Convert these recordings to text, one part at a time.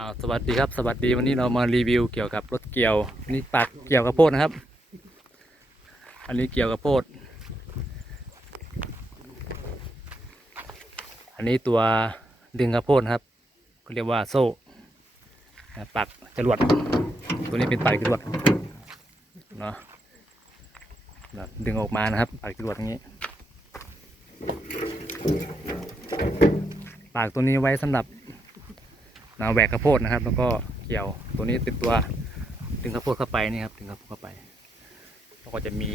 อ้าวสวัสดีครับสวัสดีวันนี้เรามารีวิวเกี่ยวกับรถเกี่ยวนี่ปักเกี่ยวกับโพดนะครับ อันนี้เกี่ยวกับโพด อันนี้ตัวดึงกระโพดนะครับเขาเรียกว่าโซ่ปักจรวดตัวนี้เป็นปักจรวดเนาะแบบดึงออกมานะครับปักจรวดอย่างนี้ปากตัวนี้ไว้สำหรับ นาแหวกข้าวโพดนะครับ แล้วก็เกี่ยวตัวนี้เป็นตัวดึงข้าวโพดเข้าไปนี่ครับดึงข้าวโพดเข้าไปแล้วก็จะมี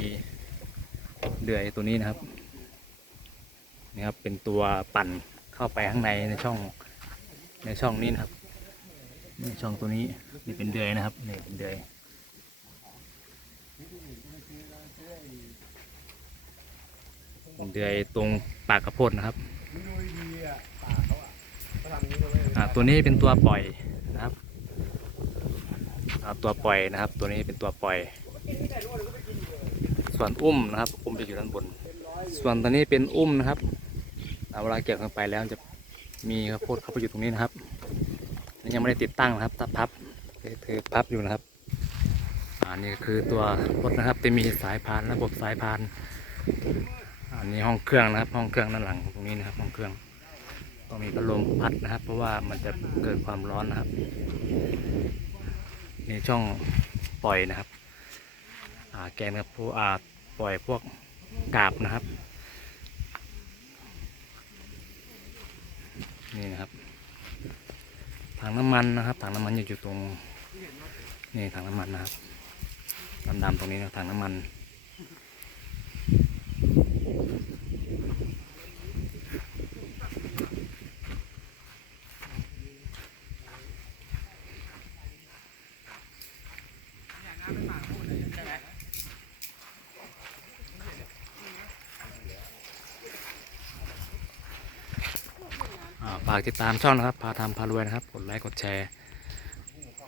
เดือยตัวนี้นะครับนี่ครับเป็นตัวปั่นเข้าไปข้างในในช่องในช่องนี้นะครับนี่ช่องตัวนี้นี่เป็นเดือยนะครับนี่เป็นเดือยเดือยตรงปากข้าวโพดนะครับ อ่าตัวนี้เป็นตัวปล่อยนะครับอ่าตัวปล่อยนะครับ ตัวนี้เป็นตัวปล่อย ส่วนอุ้มนะครับ อุ้มจะอยู่ด้านบน ส่วนตัวนี้เป็นอุ้มนะครับเวลาเกี่ยวกันไปแล้วจะมีข้าวโพดเข้าไปอยู่ตรงนี้นะครับนี่ยังไม่ได้ติดตั้งนะครับถ้าพับถือพับอยู่นะครับอ่านี่คือตัวรถนะครับจะมีสายพานระบบสายพานอันนี้ห้องเครื่องนะครับ ห้องเครื่องด้านหลังตรงนี้นะครับห้องเครื่อง ต้องมีพัดลมพัดนะครับ เพราะว่ามันจะเกิดความร้อนนะครับนี่ช่องปล่อยนะครับแกนกับพวกอ่าปล่อยพวกกาบนะครับ นี่นะครับ ถังน้ำมันนะครับ ถังน้ำมันอยู่ตรงนี่ถังน้ำมันนะครับดำๆตรงนี้นะถังน้ำมัน ฝากติดตามช่องนะครับ พาทำพารวยนะครับ กดไลค์ กดแชร์